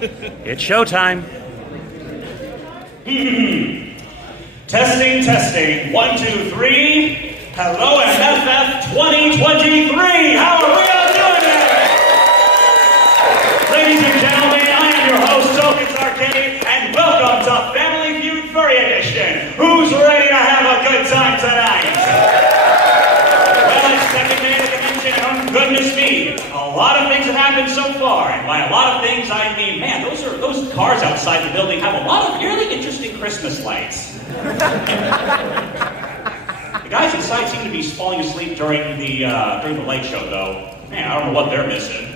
It's showtime. Testing, testing. 1, 2, 3. Hello, MFF 2023. How are we all doing today? Ladies and gentlemen, I am your host, Tokens Arcade, and welcome to Family Feud Furry Edition. Who's ready to have a good time tonight? Well, it's second day of the convention, and oh goodness me, a lot of things have happened so far. And by a lot of things, I mean, man, those cars outside the building have a lot of really interesting Christmas lights. The guys inside seem to be falling asleep during the light show, though. Man, I don't know what they're missing.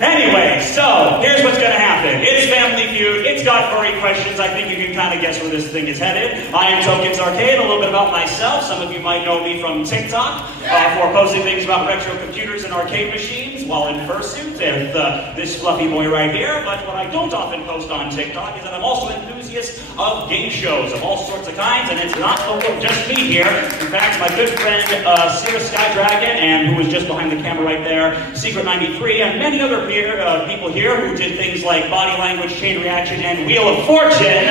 Anyway, so here's what's going to happen. It's Family Feud. It's got furry questions. I think you can kind of guess where this thing is headed. I am Tokens Arcade. A little bit about myself. Some of you might know me from TikTok for posting things about retro computers and arcade machines while in fursuit with this fluffy boy right here. But what I don't often post on TikTok is that I'm also an enthusiast of game shows of all sorts of kinds, and it's not just me here. In fact, my good friend Sierra Skydragon, and who was just behind the camera right there, Secret93, and many other people here who did things like body language, chain reaction, and Wheel of Fortune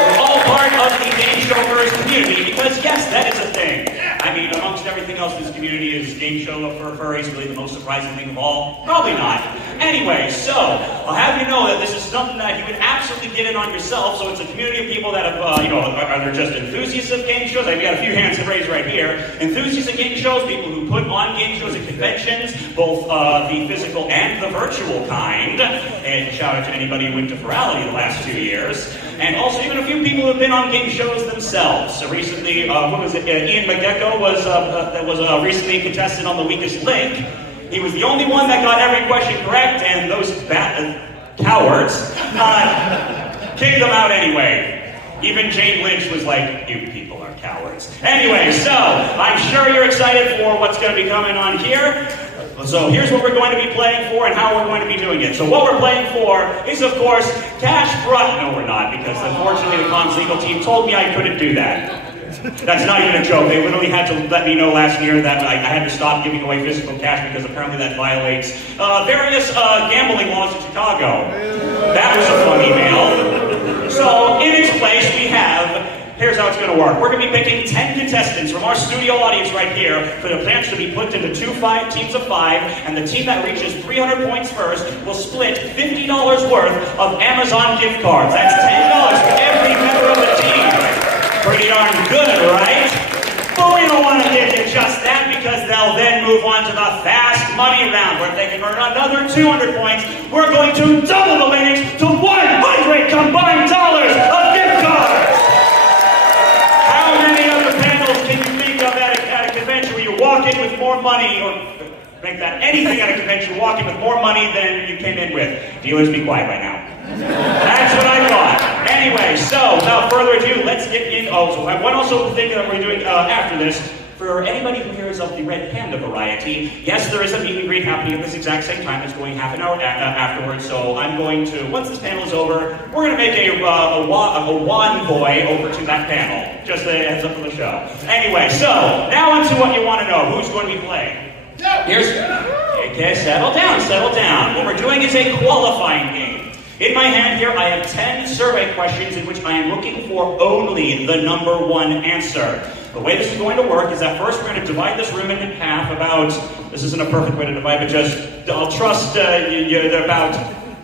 were all part of the game showers community, because yes, that is a thing. I mean, amongst everything else, this community is game show for furries really the most surprising thing of all? Probably not. Anyway, so I'll have you know that this is something that you would absolutely get in on yourself. So it's a community of people that have, are they just enthusiasts of game shows? I've got a few hands raised right here. Enthusiasts of game shows, people who put on game shows at conventions, both the physical and the virtual kind. And shout out to anybody who went to Ferality the last 2 years. And also even a few people who have been on game shows themselves. So recently, Ian McGecko was recently a contestant on The Weakest Link. He was the only one that got every question correct, and those cowards kicked them out anyway. Even Jane Lynch was like, "You people are cowards." Anyway, so I'm sure you're excited for what's going to be coming on here. So here's what we're going to be playing for and how we're going to be doing it. So what we're playing for is, of course, cash prize. No, we're not, because unfortunately the comms legal team told me I couldn't do that. That's not even a joke. They literally had to let me know last year that I had to stop giving away physical cash because apparently that violates various gambling laws in Chicago. That was a fun email. So in its place we have, here's how it's going to work. We're going to be picking 10 contestants from our studio audience right here for the plans to be put into teams of 5, and the team that reaches 300 points first will split $50 worth of Amazon gift cards. That's $10 for every member of the team. Pretty darn good, right? But we don't want to give you just that, because they'll then move on to the fast money round, where if they can earn another 200 points, we're going to double the winnings to 100 combined dollars of gift cards! How many other panels can you think of at a convention where you walk in with more money, or make that anything at a convention, you walk in with more money than you came in with? Dealers, be quiet right now. That's what I thought. Anyway, so without further ado, let's get in. Oh, so one also thing that we're doing after this, for anybody who hears of the Red Panda variety, yes, there is a meet and greet happening at this exact same time. It's going half an hour afterwards. So I'm going to, once this panel is over, we're going to make a wanvoy over to that panel. Just a heads up for the show. Anyway, so now on to what you want to know. Who's going to be playing? Okay, settle down. What we're doing is a qualifying game. In my hand here, I have 10 survey questions in which I am looking for only the number 1 answer. The way this is going to work is that first we're going to divide this room in half about, this isn't a perfect way to divide, but just, I'll trust you're about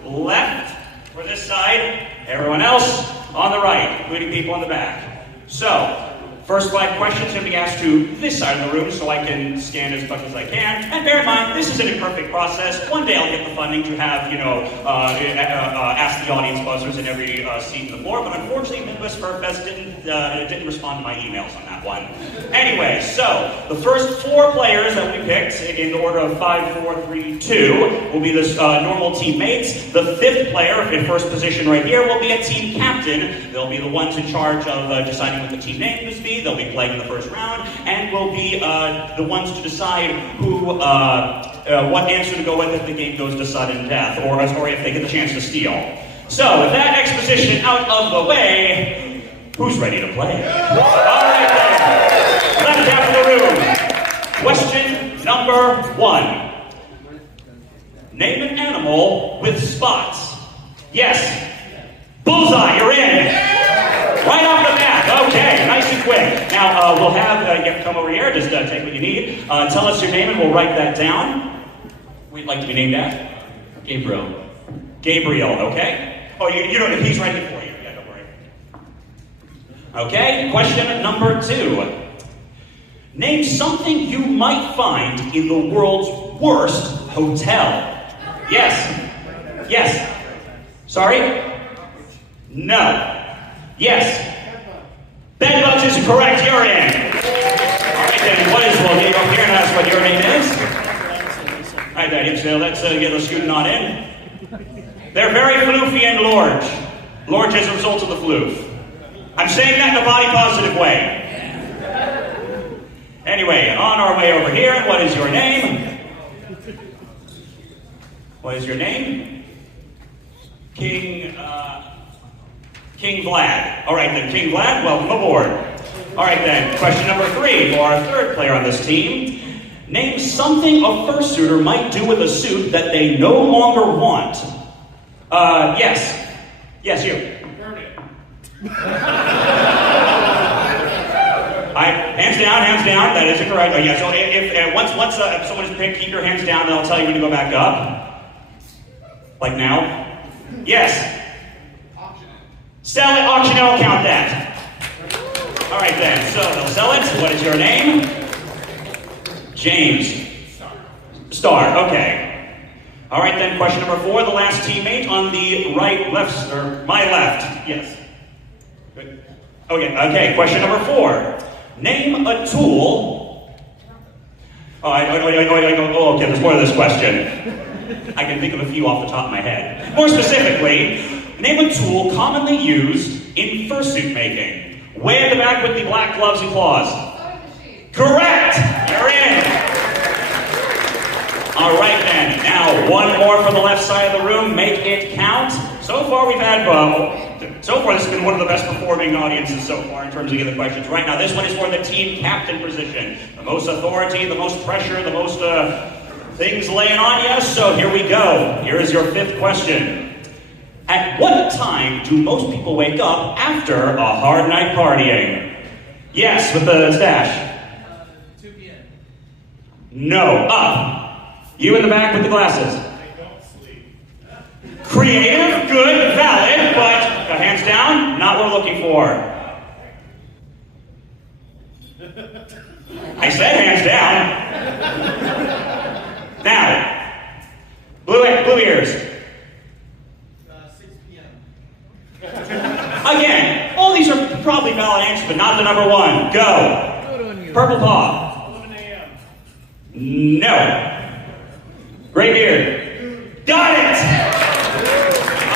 left for this side, everyone else on the right, including people in the back. So, first 5 questions can be asked to this side of the room so I can scan as much as I can. And bear in mind, this is an imperfect process. One day I'll get the funding to have, ask the audience buzzers in every seat on the floor. But unfortunately, Midwest Fur Fest didn't respond to my emails on that one. Anyway, so the first 4 players that we picked in the order of 5, 4, 3, 2 will be the normal teammates. The 5th player in first position right here will be a team captain. They'll be the ones in charge of deciding what the team name is be. They'll be playing in the first round, and will be the ones to decide who, what answer to go with if the game goes to sudden death, or if they get the chance to steal. So, with that exposition out of the way, who's ready to play? All right then, left half of the room. Question number 1. Name an animal with spots. Yes. Bullseye, you're in. Right off the bat. Okay, nice and quick. Now, we'll have you come over here. Just take what you need. Tell us your name and we'll write that down. We'd like to be named after? Gabriel. Gabriel, okay? Oh, you don't, he's right here for you. Yeah, don't worry. Okay, question number 2. Name something you might find in the world's worst hotel. Yes. Yes. Sorry? No. Yes. Bed bugs is correct. You're in. All right, then. What is, well, you go here and ask what your name is. All right, then. So let's get the student on in. They're very floofy and large. Large as a result of the floof. I'm saying that in a body positive way. Anyway, on our way over here, what is your name? What is your name? King Vlad. All right then, King Vlad, welcome aboard. All right then, question number 3 for our third player on this team. Name something a fursuiter might do with a suit that they no longer want. Yes. Yes, you. Burn it. Hands down. That is correct. Oh, yeah. So if once someone is picked, keep your hands down, and I'll tell you when to go back up. Like now. Yes. Auction it. Sell it. Auction it. I'll count that. All right then. So they'll sell it. What is your name? James. Star. Okay. All right then. Question number 4. The last teammate on the left, or my left. Yes. Good. Okay. Question number 4. Name a tool. Okay, there's more to this question. I can think of a few off the top of my head. More specifically, name a tool commonly used in fursuit making. Way at the back with the black gloves and claws. Correct! You're in. All right then. Now, one more for the left side of the room. Make it count. So far, we've had so far, this has been one of the best performing audiences so far in terms of getting the questions right. Now, this one is for the team captain position. The most authority, the most pressure, the most things laying on you. So here we go. Here is your 5th question. At what time do most people wake up after a hard night partying? Yes, with the stash. 2 p.m. No, up. You in the back with the glasses. I don't sleep. Creative, good, valid, but hands down, not what we're looking for. I said hands down. Now, blue ears. 6 p.m. Again, all these are probably valid answers, but not the number 1. Go. Purple paw. 11 a.m. No. Gray beard. Got it!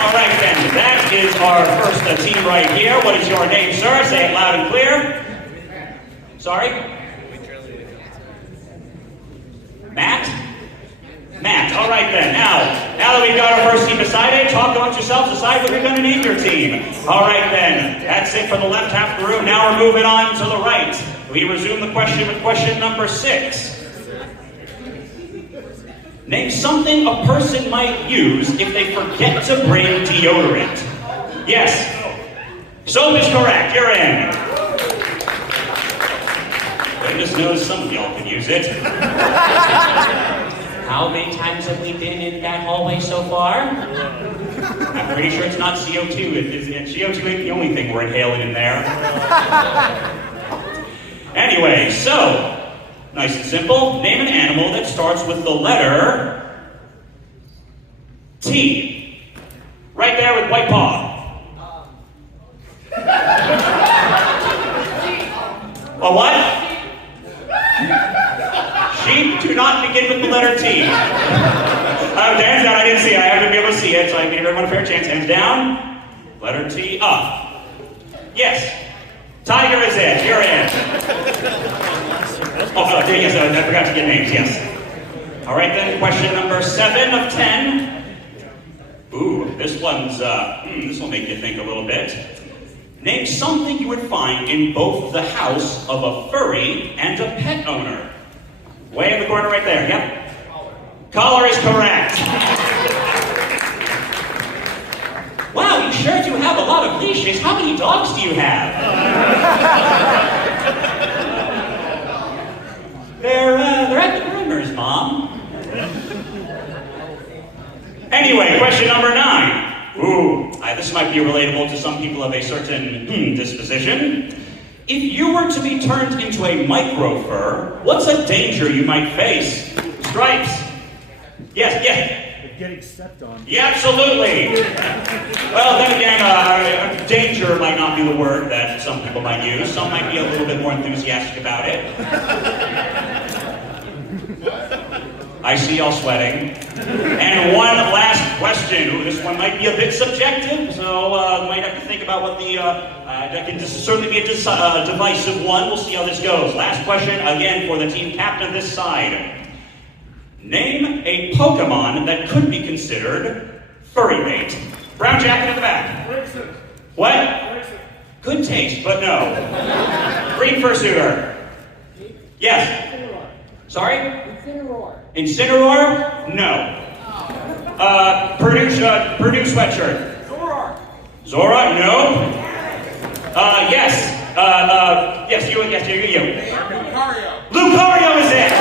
All right then, that is our first team right here. What is your name, sir? Say it loud and clear. Sorry? Matt? Matt, all right then. Now that we've got our first team decided, talk amongst yourselves, decide what you're going to name your team. All right then, that's it for the left half of the room. Now we're moving on to the right. We resume the question with question number 6. Name something a person might use if they forget to bring deodorant. Yes. Soap is correct. You're in. Goodness knows some of y'all can use it. How many times have we been in that hallway so far? I'm pretty sure it's not CO2. CO2 ain't the only thing we're inhaling in there. Anyway, so... nice and simple. Name an animal that starts with the letter T. Right there with white paw. A what? Sheep do not begin with the letter T. Hands down, I didn't see it. I haven't been able to see it, so I gave everyone a fair chance. Hands down. Letter T, up. Yes. Tiger is it. You're in. Oh, sorry, yes, I forgot to get names, yes. All right then, question number 7 of 10. Ooh, this one's, this will make you think a little bit. Name something you would find in both the house of a furry and a pet owner. Way in the corner right there, yep. Collar is correct. lot of leashes. How many dogs do you have? They're at the groomers, Mom. Anyway, question number 9. Ooh, this might be relatable to some people of a certain disposition. If you were to be turned into a micro-fur, what's a danger you might face? Stripes. Yes. Getting stepped on. Yeah, absolutely. Well, then again, danger might not be the word that some people might use. Some might be a little bit more enthusiastic about it. I see y'all sweating. And one last question. Ooh, this one might be a bit subjective, so you might have to think about what the... that can certainly be a divisive one. We'll see how this goes. Last question, again, for the team captain this side. Name a Pokemon that could be considered furry bait. Brown jacket in the back. Rixon. What? Rixon. Good taste, but no. Green fursuiter. Yes. Incineroar. Sorry? Incineroar. Incineroar? No. Purdue sweatshirt. Zoroark. Zora? No. Yes. Yes, you. Lucario. Lucario is it!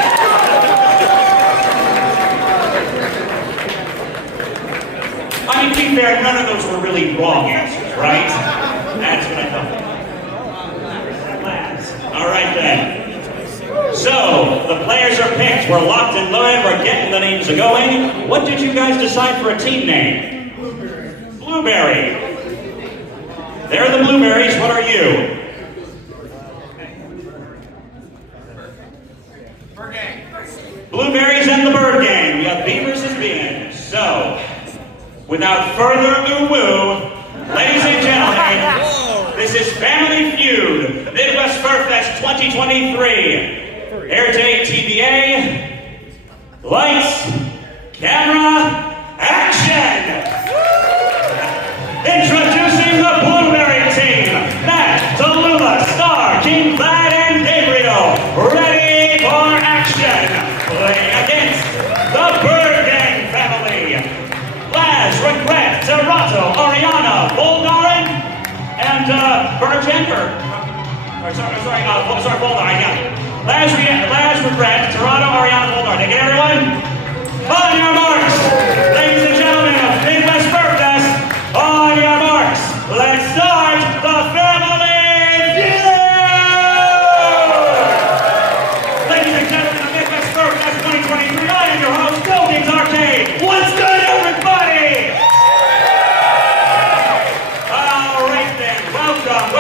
I mean, to be fair, none of those were really wrong answers, right? That's what I thought. All right, then. So, the players are picked. We're locked and loaded. We're getting the names going. What did you guys decide for a team name? Blueberry. They're the Blueberries. What are you? Bird Gang. Blueberries and the Bird Gang. We have Beavers as being. So, without further ado, ladies and gentlemen, this is Family Feud, Midwest Fur Fest 2023. Air date TBA. Lights, camera, action! Introducing the Blueberry team. Matt, Tallulah, Star, King Vlad, and Gabriel. Ready for action. Playing against the Bird Gang family. Laz, Regret, Toronto, Ariana, Voldarin, and Bergender. Sorry, Voldar, I got it. Laz, Regret, Toronto, Ariana, Voldar. Did I get everyone? On your marks, ladies and gentlemen of Midwest Fur Fest. On your marks, let's start the Family Feud! Ladies and gentlemen of Midwest Fur Fest 2023, I am your host, Golding's Arcade. What's good, everybody? All right then, welcome.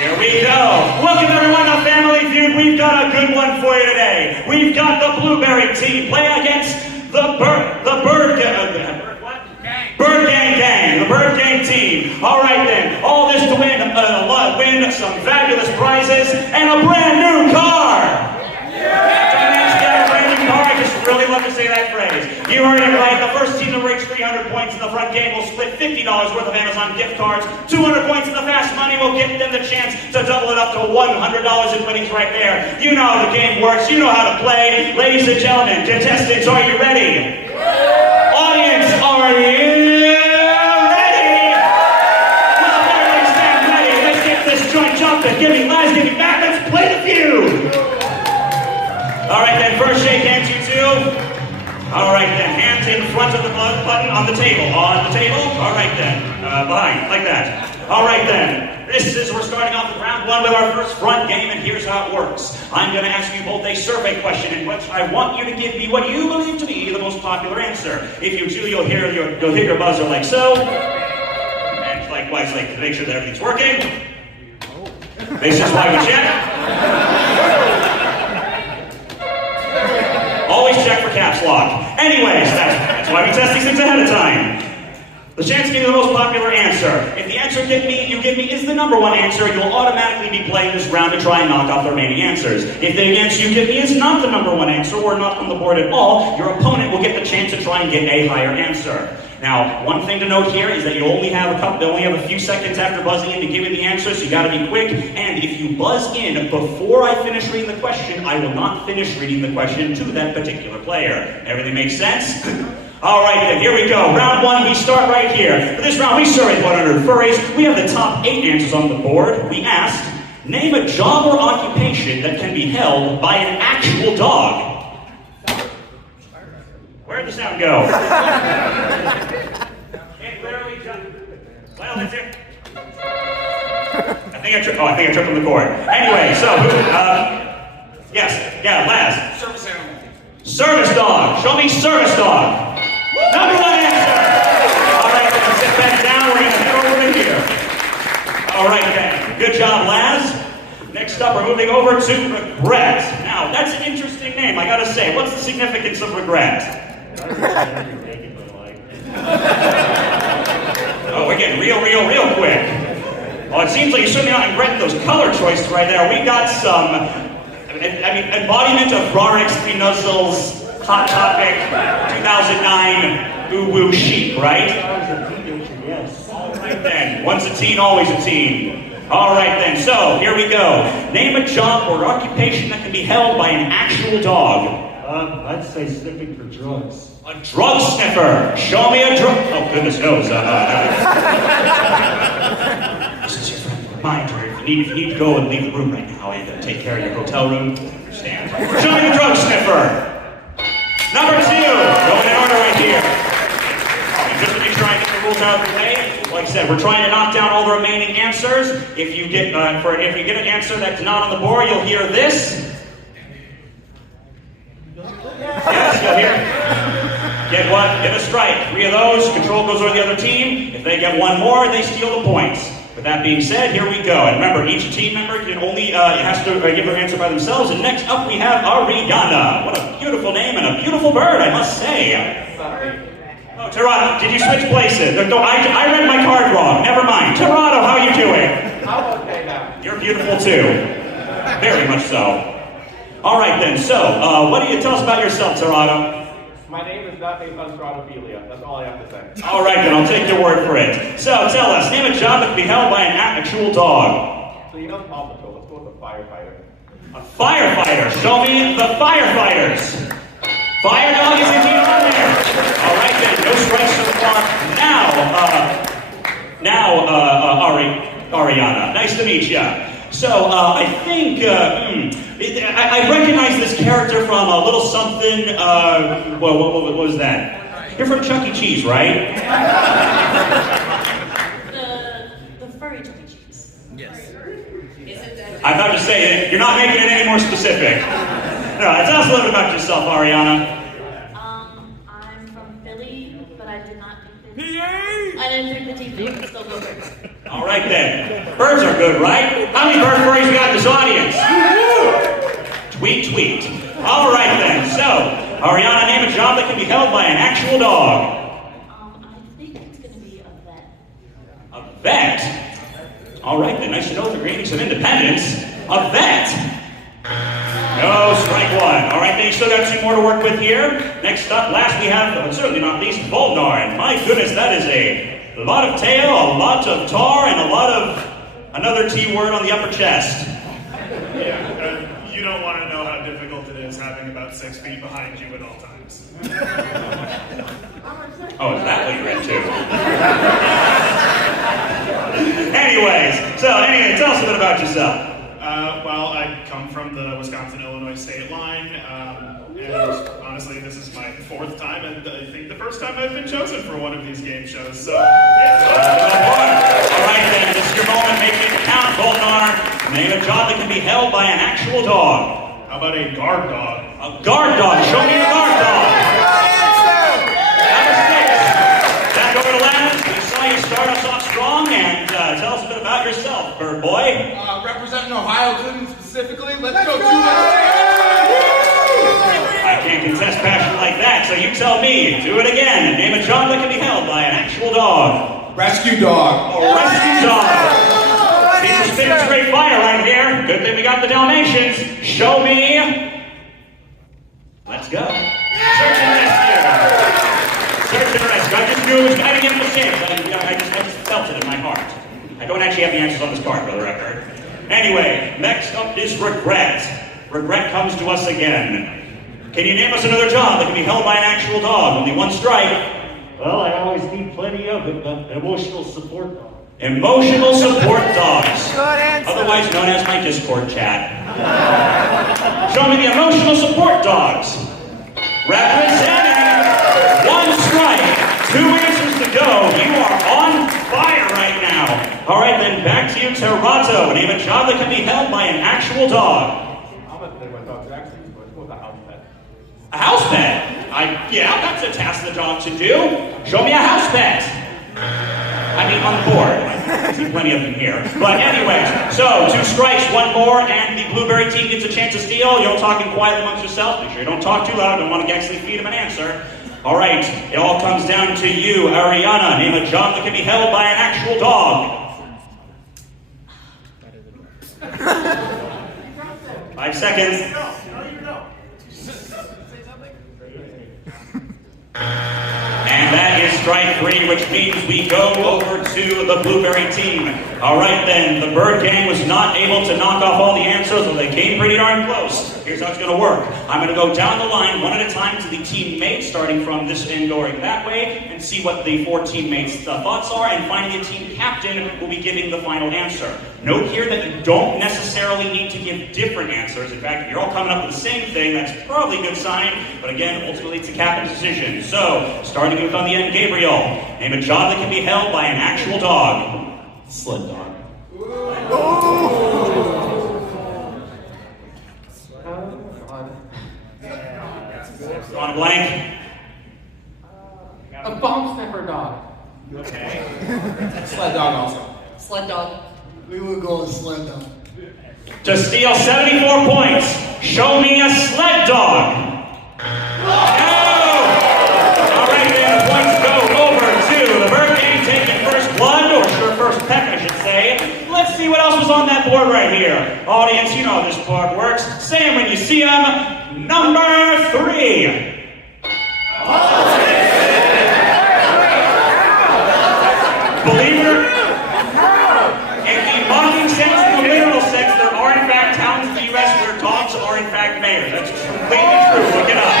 Here we go. Welcome everyone to Family Feud. We've got a good one for you today. We've got the Blueberry team playing against the Bird Gang, the Bird Gang team. All right then, all this to win some fabulous prizes and a brand new car. I just really love to say that phrase. You heard it right. The first team to reach 300 points in the front game will split $50 worth of Amazon gift cards. 200 points in the fast money will give them the chance to double it up to $100 in winnings right there. You know how the game works. You know how to play. Ladies and gentlemen, contestants, are you ready? Audience, are you ready? Well, everybody stand ready. Let's get this joint jumping. Give me lies, give me back. Let's play the feud. All right then, first shake hands, you two. All right then, hands in front of the button on the table. On the table? All right then, behind, like that. All right then, we're starting off with round 1 with our first front game, and here's how it works. I'm going to ask you both a survey question in which I want you to give me what you believe to be the most popular answer. If you do, you'll hit your buzzer like so. And likewise, to make sure that everything's working. This is why we check. Always check for caps lock. Anyways, that's why we test these things ahead of time. The chance to give you the most popular answer. If the answer you give me is the number 1 answer, you'll automatically be playing this round to try and knock off the remaining answers. If the answer you give me is not the number 1 answer or not on the board at all, your opponent will get the chance to try and get a higher answer. Now, one thing to note here is that you only have a few seconds after buzzing in to give me the answer, so you gotta be quick. And if you buzz in before I finish reading the question, I will not finish reading the question to that particular player. Everything makes sense? All right, then, here we go. Round one, we start right here. For this round, we surveyed 100 furries. We have the top 8 answers on the board. We asked, name a job or occupation that can be held by an actual dog. Where'd the sound go? It barely jumped. Well, that's it. I think I tripped on the cord. Anyway, so, yes, yeah, Laz. Service animal. Service dog. Show me service dog. Number 1 answer. All right, let's sit back down. We're going to head over to here. All right, then. Good job, Laz. Next up, we're moving over to regret. Now, that's an interesting name, I gotta say. What's the significance of regret? Oh, we're getting real quick. Well, it seems like you're certainly not regretting those color choices right there. We got some, embodiment of Rarix Three Nuzzles, Hot Topic, 2009, Boo Woo Chic, right? Yes. All right then. Once a teen, always a teen. All right then. So here we go. Name a job or occupation that can be held by an actual dog. I'd say sniffing for drugs. A drug sniffer. Show me a drug. Oh goodness knows. This is your friendly reminder. If you need to go and leave the room right now and take care of your hotel room, understand. Show me the drug sniffer. Number 2, going in order right here. Just to make sure I get the rules out of the way, like I said, we're trying to knock down all the remaining answers. If you get an answer that's not on the board, you'll hear this. Yes, you'll hear. Get what? Get a strike. 3 of those. Control goes over to the other team. If they get 1 more, they steal the points. With that being said, here we go. And remember, each team member can only has to give their answer by themselves. And next up, we have Ariana. What a beautiful name and a beautiful bird, I must say. Oh, Toronto, did you switch places? No, I read my card wrong. Never mind. Toronto, how are you doing? I'm okay now. You're beautiful too. Very much so. All right then. So, what do you tell us about yourself, Toronto? My name is not based on Stratophilia. That's all I have to say. All right then. I'll take your word for it. So, tell us. Name a job that can be held by an actual dog. So you know Paw Patrol. Let's go with a firefighter. A firefighter. Show me the firefighters. Fire dog is indeed on there. All right then, no strikes so far. Now, Ariana, nice to meet you. So, I think, I recognize this character from a little something, what was that? You're from Chuck E. Cheese, right? The furry Chuck E. Cheese. Yes. I thought to say, you're not making it any more specific. No, tell us a little bit about yourself, Ariana. I'm from Philly, but I did not think I didn't think the team name would still go birds. All right then. Birds are good, right? How many bird furries we got in this audience? Tweet. All right then. So, Ariana, name a job that can be held by an actual dog. I think it's going to be a vet. A vet? All right then. Nice to know the gradings of independence. A vet. No, strike 1. All right, then you still got 2 more to work with here. Next up, last we have, certainly not least, Volnar. And my goodness, that is a lot of tail, a lot of tar, and a lot of another T word on the upper chest. Yeah, you don't want to know how difficult it is having about 6 feet behind you at all times. Oh, is that what you read too? Anyways, tell us a bit about yourself. Well, I come from the Wisconsin-Illinois state line, and honestly, this is my 4th time, and I think the first time I've been chosen for one of these game shows, so... All right then, this is your moment, make it count, Volnar. Name a job that can be held by an actual dog. How about a guard dog? A guard dog, show me a guard dog. Number 6. Back over to Lance, we saw you start us off strong, and tell us a bit about yourself, bird boy. Representing Ohio, Cleveland specifically. Let's go to I can't contest passion like that, so you tell me. Do it again. Name a job that can be held by an actual dog. Rescue dog. A rescue dog. These are spitting straight fire right here. Good thing we got the Dalmatians. Show me. Let's go. Search and rescue. Search and rescue. I just knew it was going to get mistakes. I just felt it in my heart. I don't actually have the answers on this card, for the record. Anyway, next up is regret. Regret comes to us again. Can you name us another job that can be held by an actual dog? Only one strike. Well, I always need plenty of it, but emotional support dog. Emotional support dogs. Good answer. Otherwise known as my Discord chat. Show me the emotional support dogs. Representing one strike. 2 answers to go. You are on fire right now. All right, then back to you, Toronto. Name a job that can be held by an actual dog. I'm going to name my dog Jackson, but it's with a house pet. A house pet? Yeah, that's a task the dog should do. Show me a house pet. I mean, on the board. I see plenty of them here. But anyways, so 2 strikes, 1 more, and the Blueberry team gets a chance to steal. You're talking quietly amongst yourselves. Make sure you don't talk too loud. Don't want to actually feed him an answer. All right, it all comes down to you, Ariana. Name a job that can be held by an actual dog. 5 seconds. And that is strike 3, which means we go over to the Blueberry team. All right, then. The Bird Gang was not able to knock off all the answers, but they came pretty darn close. Here's how it's going to work. I'm going to go down the line one at a time to the teammates, starting from this end going that way, and see what the 4 teammates' thoughts are, and finally the team captain will be giving the final answer. Note here that you don't necessarily need to give different answers. In fact, if you're all coming up with the same thing, that's probably a good sign, but again, ultimately it's a captain's decision. So, starting with on the end, Gabriel. Name a job that can be held by an actual dog. Sled dog. On a blank. A bomb sniffer dog. Okay. Sled dog also. Sled dog. We would go with sled dog. To steal 74 points, show me a sled dog. No! All right, then, the points go over to the Bird Gang taking first blood, or sure, first peck, I should say. Let's see what else was on that board right here. Audience, you know how this board works. Say them when you see them. Number 3. Believer? In the mocking sense and the literal sense, there are in fact towns in the U.S. where dogs are in fact mayors. That's completely true. Look it up.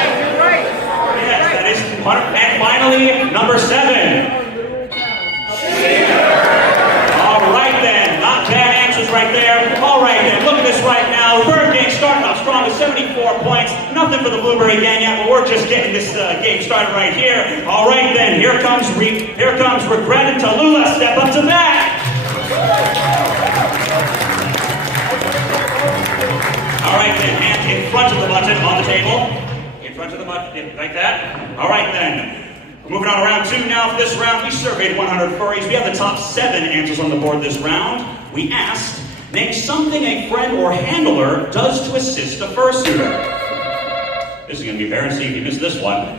Yes, that is. And finally, number 7. All right then, not bad answers right there. All right then, look at this right now. Bird Gang starting off strong with 74 points. Nothing for the Blueberry Gang yet, but we're just getting this game started right here. All right then, here comes Regret and Tallulah. Step up to bat. All right then, hands in front of the button on the table. In front of the button, like that. All right then. Moving on to round 2 now. For this round, we surveyed 100 furries. We have the top 7 answers on the board this round. We asked, name something a friend or handler does to assist a fursuiter. This is going to be fair, and see if you miss this one.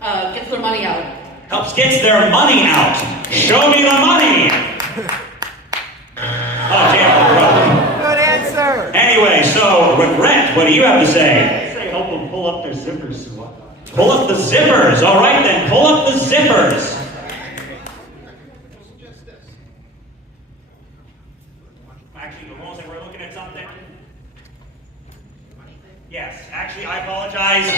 Gets their money out. Helps gets their money out. Show me the money. Oh, damn, Good answer. anyway, so, Regret, what do you have to say? I say help them pull up their zippers or what? Pull up the zippers. All right, then. Pull up the zippers. Actually, the rules that we're looking at something. Yes, actually, I apologize.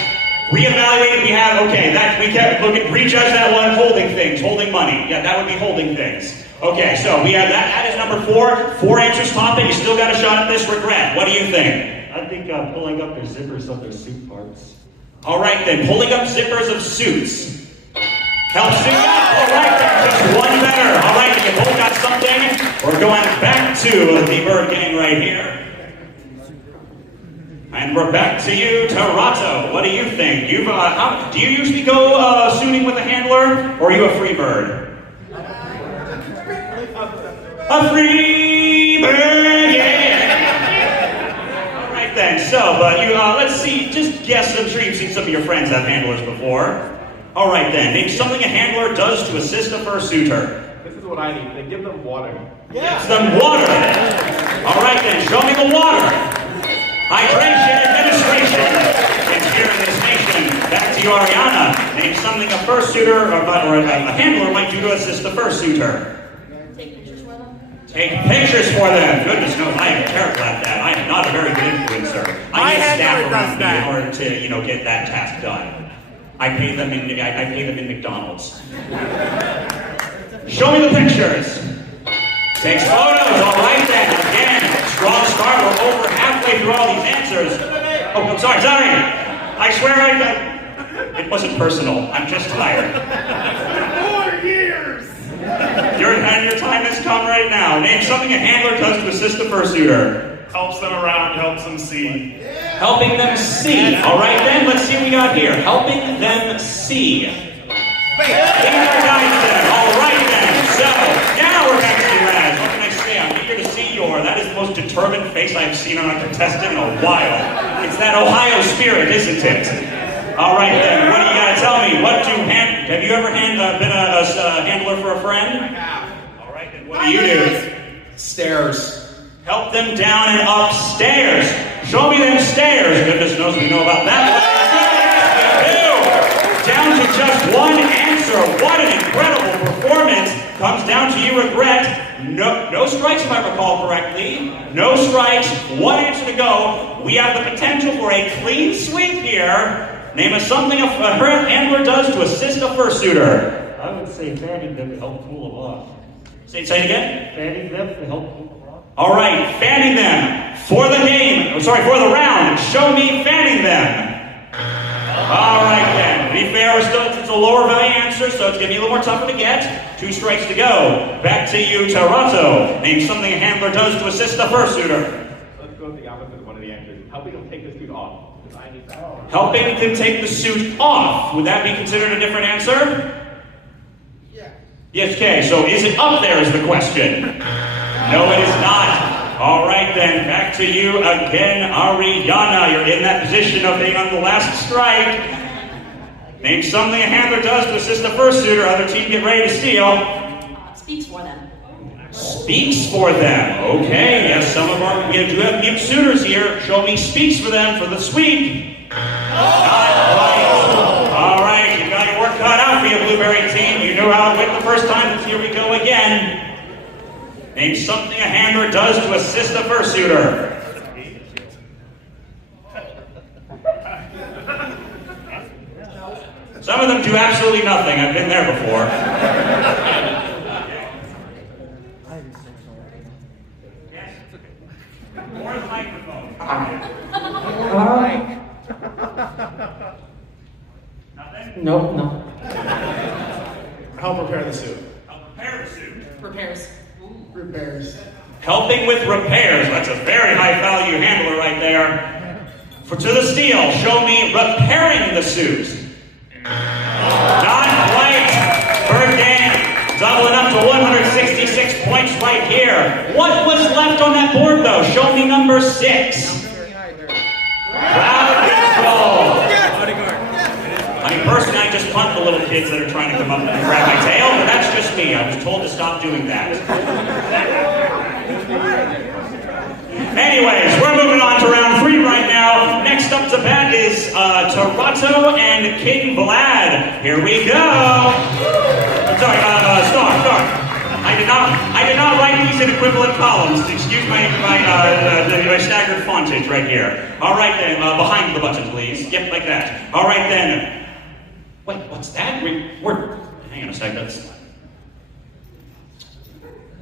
Reevaluated, we have, okay, that we kept looking, rejudge that one, holding things, holding money. Yeah, that would be holding things. Okay, so we have that. That is number 4. 4 answers popping. You still got a shot at this. Regret. What do you think? I think pulling up their zippers of their suit parts. All right, then. Pulling up zippers of suits. Helps suit up. All right, then. Just one better. All right, you both got something. We're going back to the Bird Gang right here. And we're back to you, Toronto. What do you think? Do you usually go suiting with a handler, or are you a free bird? A free bird, yeah! All right then, so, let's see, just guess, I'm sure you've seen some of your friends have handlers before. All right then, name something a handler does to assist a fursuiter. This is what I need. They give them water. Gives them water. All right then, show me the water. Hydration administration. It's here in this nation. Back to you, Ariana. Name something a fursuiter or a handler might do to assist the fursuiter. Take pictures with them. Take pictures for them. Goodness knows, I am terrible at that. I am not a very good influencer. I need staff around me in order to, get that task done. I pay them in McDonald's. Show me the pictures. Takes photos. All right then. Again, strong start. We're over halfway through all these answers. Oh, I'm sorry. I swear it wasn't personal. I'm just tired. 4 years! Your time has come right now. Name something a handler does to assist the fursuiter. Helps them around, helps them see. Helping them see. All right then, let's see what we got here. Helping them see. Finger guides them. All right then. So, now we're back to the Raz. What can I say? I'm eager to see that is the most determined face I've seen on a contestant in a while. It's that Ohio spirit, isn't it? All right then, what do you got to tell me? Have you ever been a handler for a friend? I have. All right then, what do you do? Stairs. Help them down and upstairs. Show me them stairs. Goodness knows we know about that. Yes, we do. Down to just one answer. What an incredible performance. Comes down to you regret. No strikes, if I recall correctly. No strikes. One answer to go. We have the potential for a clean sweep here. Name us something a handler does to assist a fursuiter. I would say fanning them to help cool them off. Say it again. Fanning them to help cool them off. All right, fanning them for the game. For the round. Show me fanning them. All right then. To be fair, it's a lower value answer, so it's going to be a little more tougher to get. 2 strikes to go. Back to you, Toronto. Name something a handler does to assist a fursuiter. Let's go with the opposite of one of the answers. Helping them take the suit off. Helping them take the suit off. Would that be considered a different answer? Yeah. Yes, okay. So is it up there is the question? No, it is not. All right then. Back to you again, Ariana. You're in that position of being on the last strike. Name something a handler does to assist a fursuiter. Other team get ready to steal. Speaks for them. Speaks for them. Okay, yes, some of we do have mute suitors here. Show me speaks for them for the sweep. Not right. All right, you got your work cut out for you, Blueberry team. You knew how to win the first time. Here we go again. Name something a handler does to assist a fursuiter. Some of them do absolutely nothing. I've been there before. Yes. More the microphone. Nothing? Nope, no. Help prepare the suit. Help prepare the suit. Repairs. Repairs. Helping with repairs. That's a very high value handler right there. To the steal, show me repairing the suit. Not quite. Bird game. Doubling up to 166 points right here. What was left on that board though? Show me number 6. Crowd control. I mean, personally, I just punt the little kids that are trying to come up and grab my tail, but that's just me. I was told to stop doing that. Anyways, we're moving on to round 3 right now. Next up to bat is Toronto and King Vlad. Here we go. Sorry, Star. I did not write these in equivalent columns. Excuse my staggered fontage right here. All right then, behind the button, please. Yep, like that. All right then. Wait, what's that? Hang on a sec.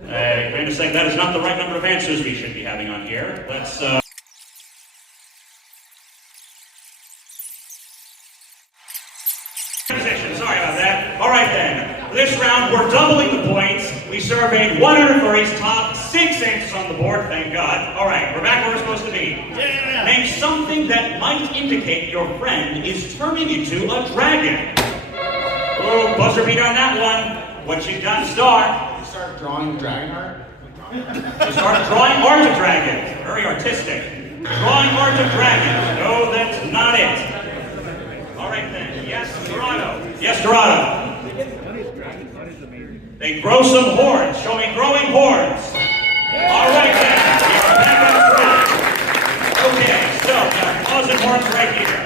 Wait a second. That is not the right number of answers we should be having on here. Let's. Position. Sorry about that. All right then. For this round, we're doubling the points. We surveyed 100 furries, top 6 answers on the board. Thank God. All right, we're back where we're supposed to be. Yeah. Name something that might indicate your friend is turning into a dragon. Oh, buzzer beat on that one. What you got, Star? You start drawing dragon art? You start drawing art of dragons. Very artistic. Drawing art of dragons. No, that's not it. All right then. Yes, Toronto. Yes, Toronto. They grow some horns. Show me growing horns. All right then. We are back on track. Okay, so closet horns right here.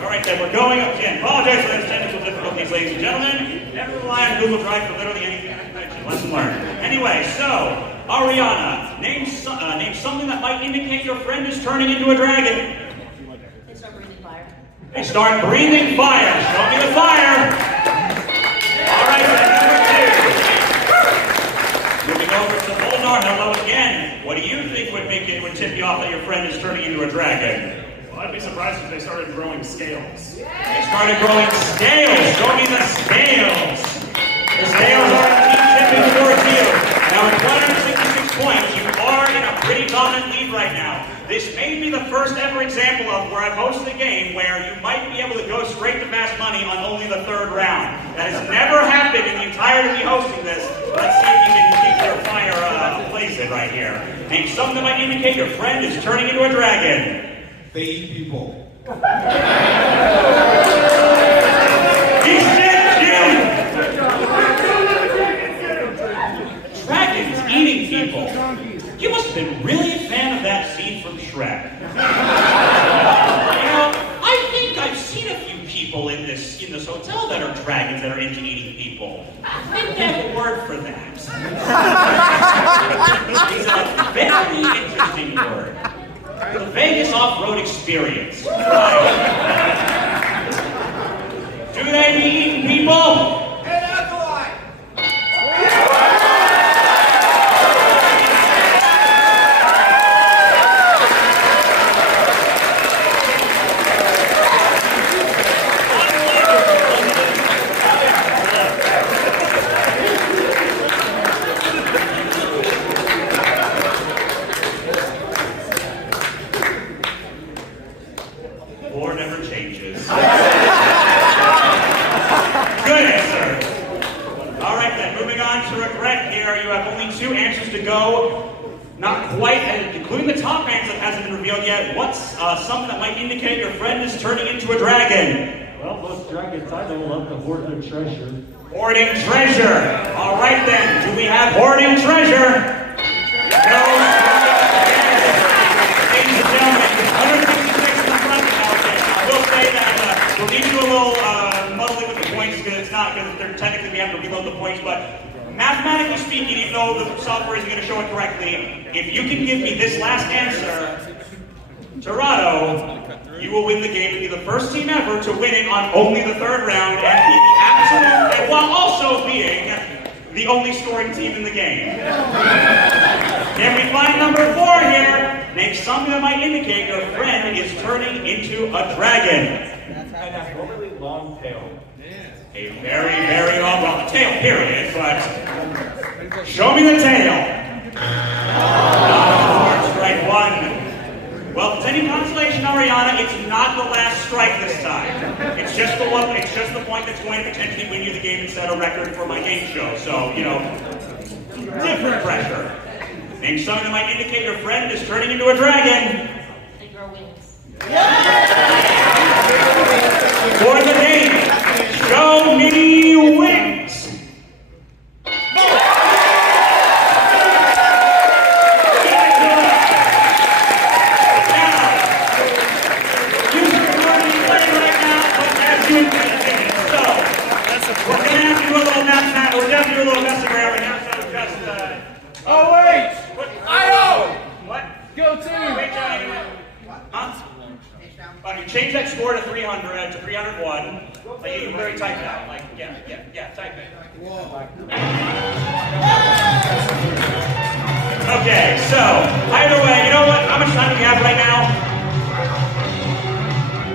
All right then. We're going up again. Apologize for those technical difficulties, ladies and gentlemen. Never rely on Google Drive for literally anything I can mention. Lesson learned. Anyway, so Ariana, name something that might indicate your friend is turning into a dragon. They start breathing fire. They start breathing fire. Show me the fire. All right, then, number 2. Moving over to Voldar. Hello again. What do you think would tip you off that your friend is turning into a dragon? Well, I'd be surprised if they started growing scales. They started growing scales. Show me the scales. The scales are indeed tipping towards you. Now, with 166 points, you are in a pretty dominant lead right now. This may be the first ever example of where I've hosted a game where you might be able to go straight to fast money on only the 3rd round. That has never happened in the entirety of me hosting this. Let's see if you can keep your fire blazing right here. Name something that might indicate your friend is turning into a dragon. They eat people. He's dead, Jim! Dragons eating people. You must have been really a fan of that scene from Shrek. You know, I think I've seen a few people in this hotel that are dragons that are into eating people. I think they have a word for that. It's a very interesting word. The Vegas off-road experience. Right. Do they be eating people? War never changes. Good answer. All right then, moving on to regret here. You have only 2 answers to go. Not quite, including the top answer that hasn't been revealed yet. What's something that might indicate your friend is turning into a dragon? Well, most dragons I know love to hoard their treasure. Hoarding treasure. All right then, do we have hoarding treasure? No. Ladies and gentlemen, 156 in the front now. I will say that we'll need to do a little muddling with the points because they're technically we have to reload the points, but mathematically speaking, even though the software isn't going to show it correctly, if you can give me this last answer, Toronto, you will win the game and be the first team ever to win it on only the 3rd round and be the absolute, while also being the only scoring team in the game. Can we find number 4 here? Name something that might indicate your friend is turning into a dragon. An abnormally long tail. A very, very long, well, the tail period, but show me the tail. Strike 1. Well, if it's any consolation, Ariana, it's not the last strike this time. It's just the one. It's just the point that's going to potentially win you the game and set a record for my game show. So, you know, different pressure. Name something that might indicate your friend is turning into a dragon. They grow wings. For the game, show me wings. We're going to do a little messing around right now, so just, Oh wait! What? Go team! Huh? You change that score to 300, to 301. Like, you can really type it out. Like, yeah, type it. Okay, so, either way, you know what? How much time do we have right now?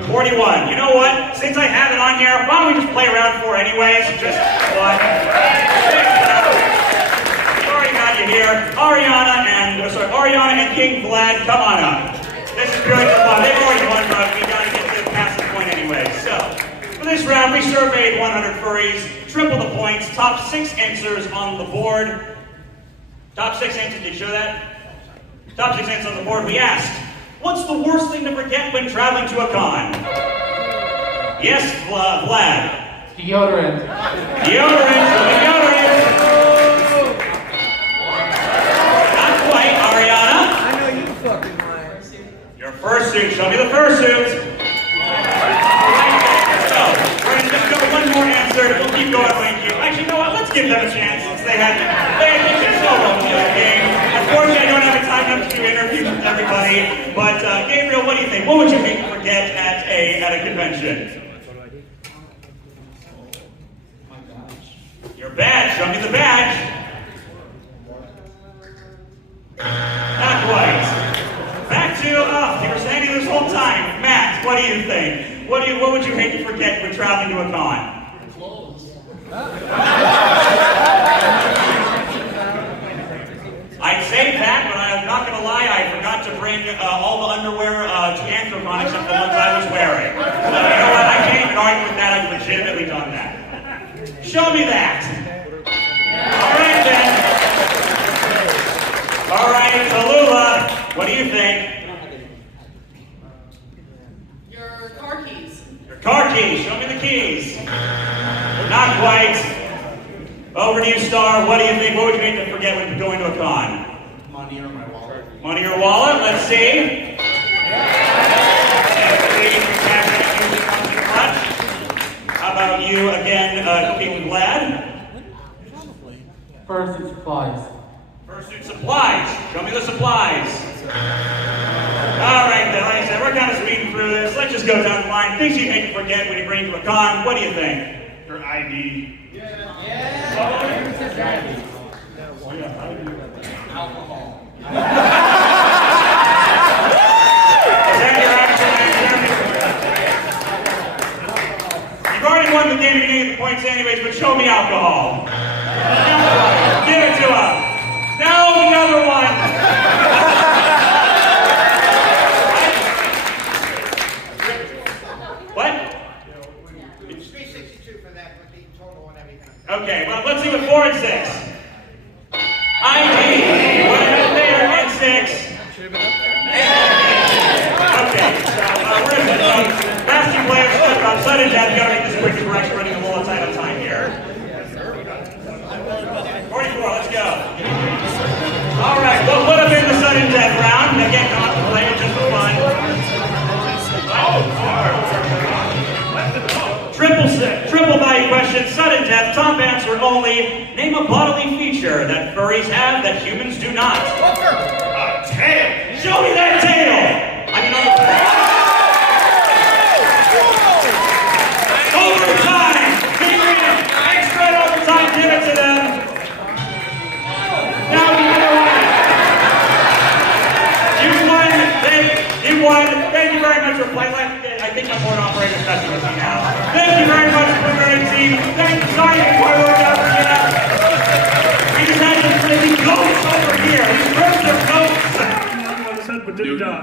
41. You know what? Since I have it on here, why don't we just play around for anyways? Just what? We already got you here. Ariana and King Vlad, come on up. This is really fun. They've already won, but we gotta get to the passing point anyway. So, for this round, we surveyed 100 furries, triple the points, top 6 answers on the board. Top 6 answers, did you show that? Top 6 answers on the board. We asked, what's the worst thing to forget when traveling to a con? Yes, Vlad. Deodorant. Deodorant. Not quite, Ariana. I know you fucking liar. Your fursuit. Show me the fursuit. So, we're going to just go one more answer. We'll keep going, thank you. Actually, you know what? Let's give them a chance since they had so well in the game. sorry. But Gabriel, what do you think? What would you hate to forget at a convention? Your badge. Show me the badge. Not quite. Back to, you were standing this whole time. Matt, what do you think? What would you hate to forget when traveling to a con? I'd say that, but I'm not going to lie, I forgot to bring all the underwear to Anthrocon except the ones I was wearing. So you know what, I can't even argue with that, I've legitimately done that. Show me that! Alright then. Alright, Tallulah, what do you think? Your car keys. Your car keys, show me the keys. Not quite. Over to you, Star. What do you think? What would you hate to forget when going to a con? Money or my wallet. Money or wallet? Let's see. How about you again, King Vlad? First, it's supplies. First suit supplies. Show me the supplies. All right, then. Like I said, we're kind of speeding through this. Let's just go down the line. Things you hate to forget when you bring to a con. What do you think? Your ID. Alcohol. Is that your actual answer? You've already won the game, you're getting the points anyways, but show me alcohol. Give it to him. No, the other one. What? It's 362 for that with the total and everything. Okay, well, let's see what 4 and 6. ID. What about there and 6? Okay, so we're going to last two players stuck on sudden death. Gotta make this quick as we're actually running a little tight on time here. 44, let's go. Alright, we'll put up in the sudden death round. Again, not to play, just for fun. Triple value question, sudden death, top answer only. Name a bodily feature that furries have that humans do not. A tail. Show me that tail! I mean, overtime! Extra overtime, give it to them. Now you know what? You won. You won. Thank you very much for playing. I think I'm board operator messing with you now. Thank you very much for the great team. Thank you, sorry for working out for that. We just had some crazy goats over here. These birds are goats.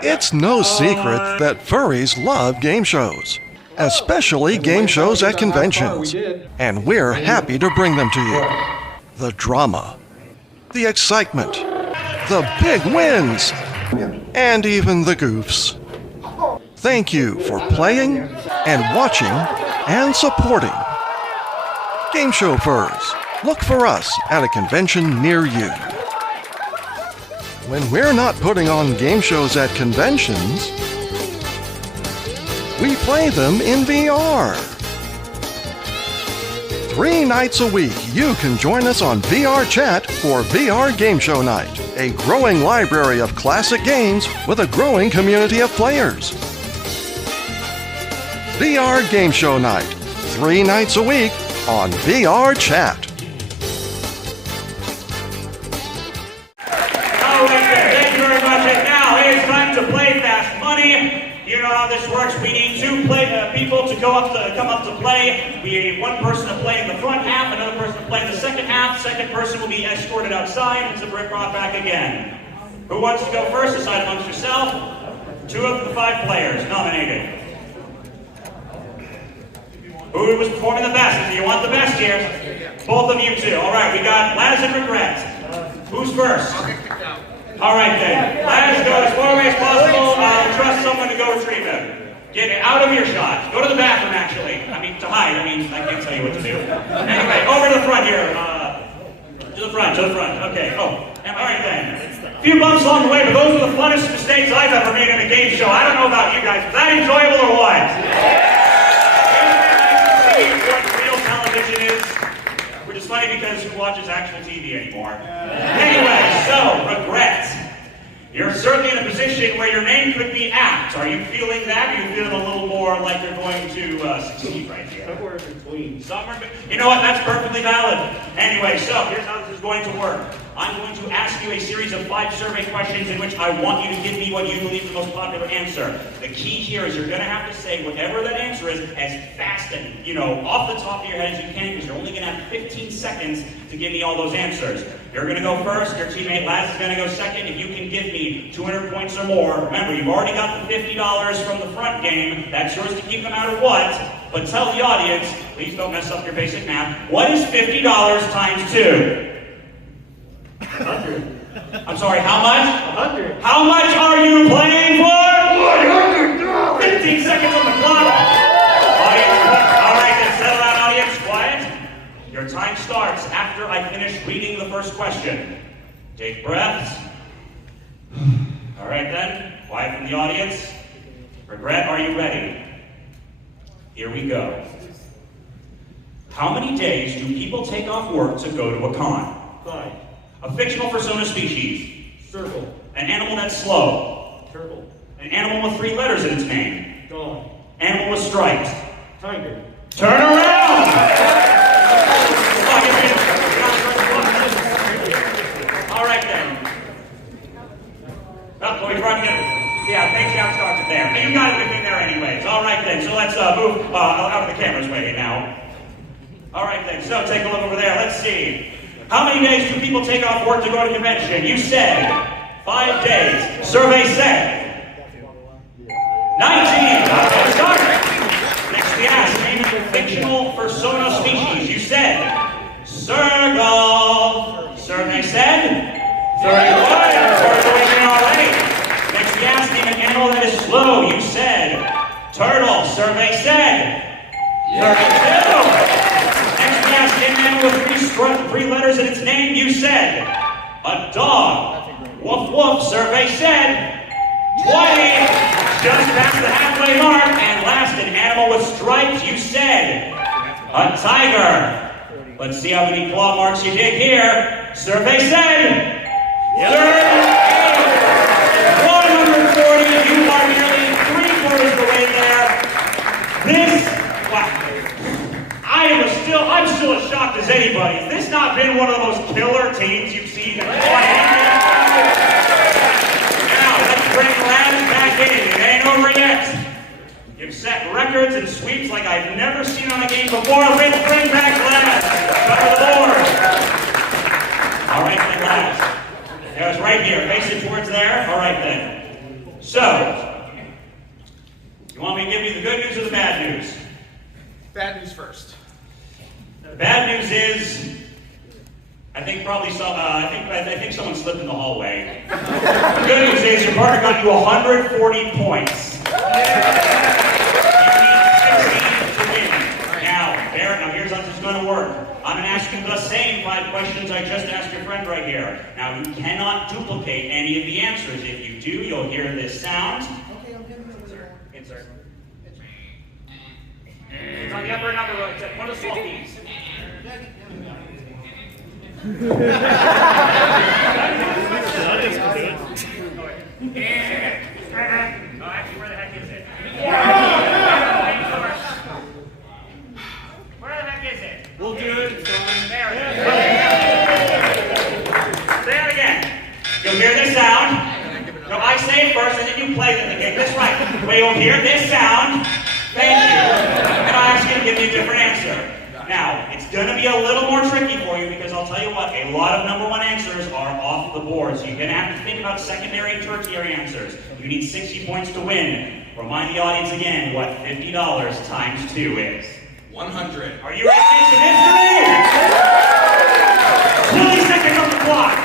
It's no secret that furries love game shows, especially game shows at conventions. And we're happy to bring them to you. The drama, the excitement, the big wins, and even the goofs. Thank you for playing and watching and supporting. Game Show Furs. Look for us at a convention near you. When we're not putting on game shows at conventions, we play them in VR. 3 nights a week, you can join us on VR Chat for VR Game Show Night, a growing library of classic games with a growing community of players. VR Game Show Night, 3 nights a week on VR Chat. All right, thank you very much. And now it's time to play Fast Money. You know how this works. We need 2 people to come up to play. We need 1 person to play in the front half, another person to play in the second half. Second person will be escorted outside and to bring brought back again. Who wants to go first? Decide amongst yourself. 2 of the 5 players nominated. Who was performing the best? Do you want the best here? Both of you 2. All right, we got Laz and Regret. Who's first? All right then. Laz, go as far away as possible. Trust someone to go retrieve him. Get out of earshot. Go to the bathroom, actually. I mean, to hide. I mean, I can't tell you what to do. Anyway, over to the front here. To the front. Okay. Oh, all right then. A few bumps along the way, but those are the funnest mistakes I've ever made in a game show. I don't know about you guys. Was that enjoyable or what? What real television is, which is funny because who watches actual TV anymore? Anyway, so, Regret. You're certainly in a position where your name could be apt. Are you feeling that? Are you feeling a little more like you're going to succeed right here? Somewhere in between. You know what? That's perfectly valid. Anyway, so here's how this is going to work. I'm going to ask you a series of 5 survey questions in which I want you to give me what you believe is the most popular answer. The key here is you're going to have to say whatever that answer is as fast and, off the top of your head as you can, because you're only going to have 15 seconds to give me all those answers. You're going to go first. Your teammate Laz is going to go second. If you can give me 200 points or more, remember, you've already got the $50 from the front game. That's yours to keep no matter what. But tell the audience, please don't mess up your basic math, what is $50 times 2? 100. I'm sorry, how much? 100. How much are you playing for? $100. 15 seconds on the clock. Audience, all right, then settle down, audience. Quiet. Your time starts after I finish reading the first question. Take breaths. All right, then. Quiet from the audience. Regret, are you ready? Here we go. How many days do people take off work to go to a con? 5. A fictional persona species. Circle. An animal that's slow. Turtle. An animal with 3 letters in its name. Dog. Animal with stripes. Tiger. Turn around! All right then. Oh, we've run yeah, thanks, down starts it there. You got everything there anyways. All right then, so let's move out of the camera's way now. All right then, so take a look over there. Let's see. How many days do people take off work to go to convention? You said 5 days. Survey said 19. Okay, start. Next we asked, name a fictional persona species. You said Circle. Survey said 31. Circle, all right. Next we asked, name an animal that is slow. You said turtle. Survey said 32. Next we asked, name an animal with 3 letters in its name. You said a dog. Woof woof. Survey said 20. Just past the halfway mark. And last, an animal with stripes. You said a tiger. Let's see how many claw marks you did here. Survey said 38. 140. You are nearly 3/4 the way there. Wow. I'm still as shocked as anybody. Has this not been one of the most killer teams you've seen in 20 years? Now, let's bring Laz back in. It ain't over yet. You've set records and sweeps like I've never seen on a game before. Let's bring back Laz. Cover the board. All right, then, Laz. There's right here. Face it towards there. All right, then. So, you want me to give you the good news or the bad news? Bad news first. The bad news is, I think someone slipped in the hallway. The good news is your partner got you 140 points. You need 16 to win. Now here's how this is going to work. I'm going to ask you the same 5 questions I just asked your friend right here. Now, you cannot duplicate any of the answers. If you do, you'll hear this sound. Okay, I'm getting Insert. It's on the upper and upper row. It's one of the small keys. Actually, where the heck is it? Where the heck is it? We'll do it. There it is. Say it again. You'll hear this sound. No, I say it first and then you play the game. That's right. Well, you'll hear this sound. Thank you. And I ask you to give me a different answer. Now, it's going to be a little more tricky for you because I'll tell you what, a lot of number 1 answers are off the board. So you're going to have to think about secondary and tertiary answers. You need 60 points to win. Remind the audience again what $50 times 2 is. 100. Are you ready to face the mystery? 20 seconds on the clock.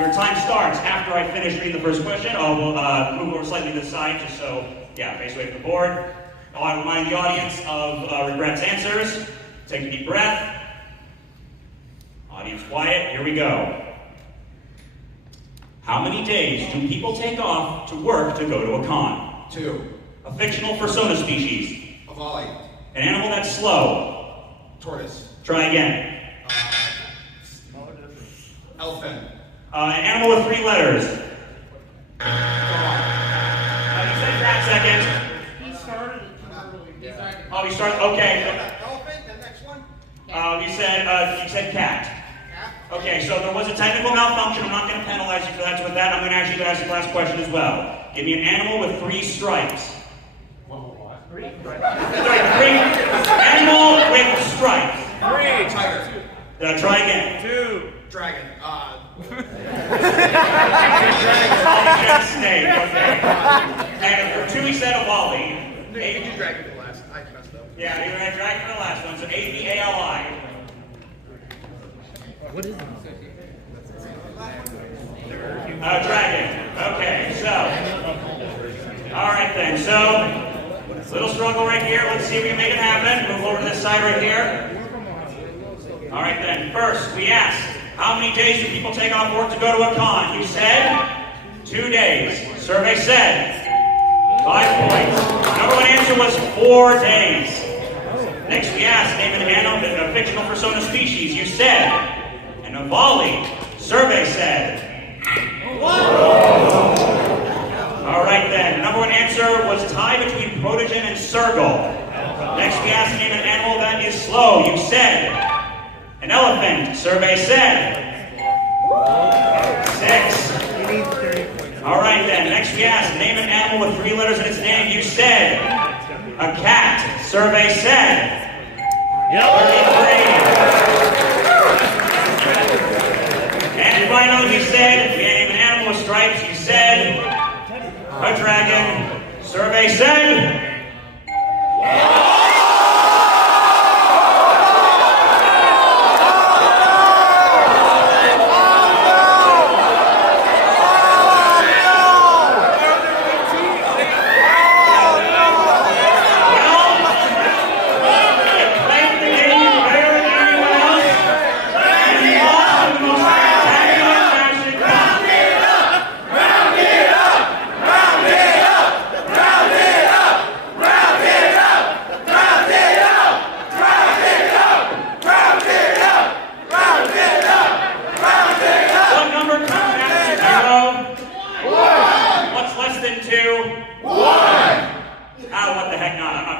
Your time starts after I finish reading the first question. We'll move over slightly to the side just so, face away from the board. I want to remind the audience of Regret's answers. Take a deep breath. Audience quiet. Here we go. How many days do people take off to work to go to a con? 2. A fictional persona species. A volley. An animal that's slow. Tortoise. Try again. Elephant. An animal with 3 letters. You said cat second. He started. Oh, you started. Okay. Elephant, the next one? You said cat. Okay, so there was a technical malfunction. I'm not going to penalize you for that. So with that, I'm going to ask you to ask the last question as well. Give me an animal with 3 stripes. Three. Animal with stripes. 3. Tiger. Try again. 2. Dragon. Snake. Okay. And for 2, he said a volley. You did dragon for the last. I messed up. Yeah, you were at dragon for the last one. So A-V-A-L-I. What is it? Dragon. Okay, so. All right then. So, little struggle right here. Let's see if we can make it happen. Move over to this side right here. All right then. First, we asked, how many days do people take off work to go to a con? You said 2 days. Survey said 5 points. Number 1 answer was 4 days. Next, we asked, name an animal, a fictional persona species. You said an Avali. Survey said. All right then. Number 1 answer was tie between protogen and sergal. Next, we asked, name an animal that is slow. You said an elephant. Survey said 6. All right then. Next, we asked, name an animal with 3 letters in its name. You said a cat. Survey said 33. And finally, we said, name an animal with stripes. You said a dragon. Survey said.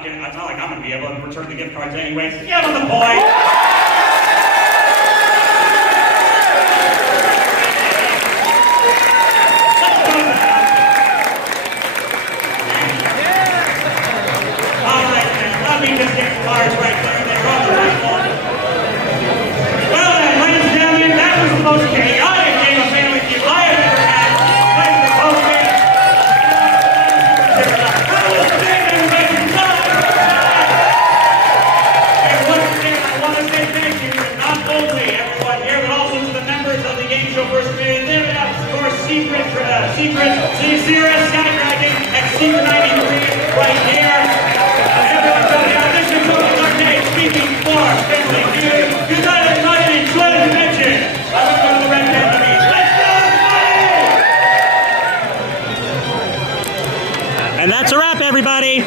It's not like I'm going to be able to return the gift cards anyway. Give them the point. All right, then. Let me just get cards right there. They brought the right one. Well, then, ladies and gentlemen, that was the most chaotic game of Family Feud I have ever had. Playing the poker. Secret, Zero Sky Dragon, and Secret 93 right here. Everyone coming out, this is our day, speaking for Family Feud, United in 12 dimensions. I'm going to go to the red panda beach. Let's go, everybody! And that's a wrap, everybody.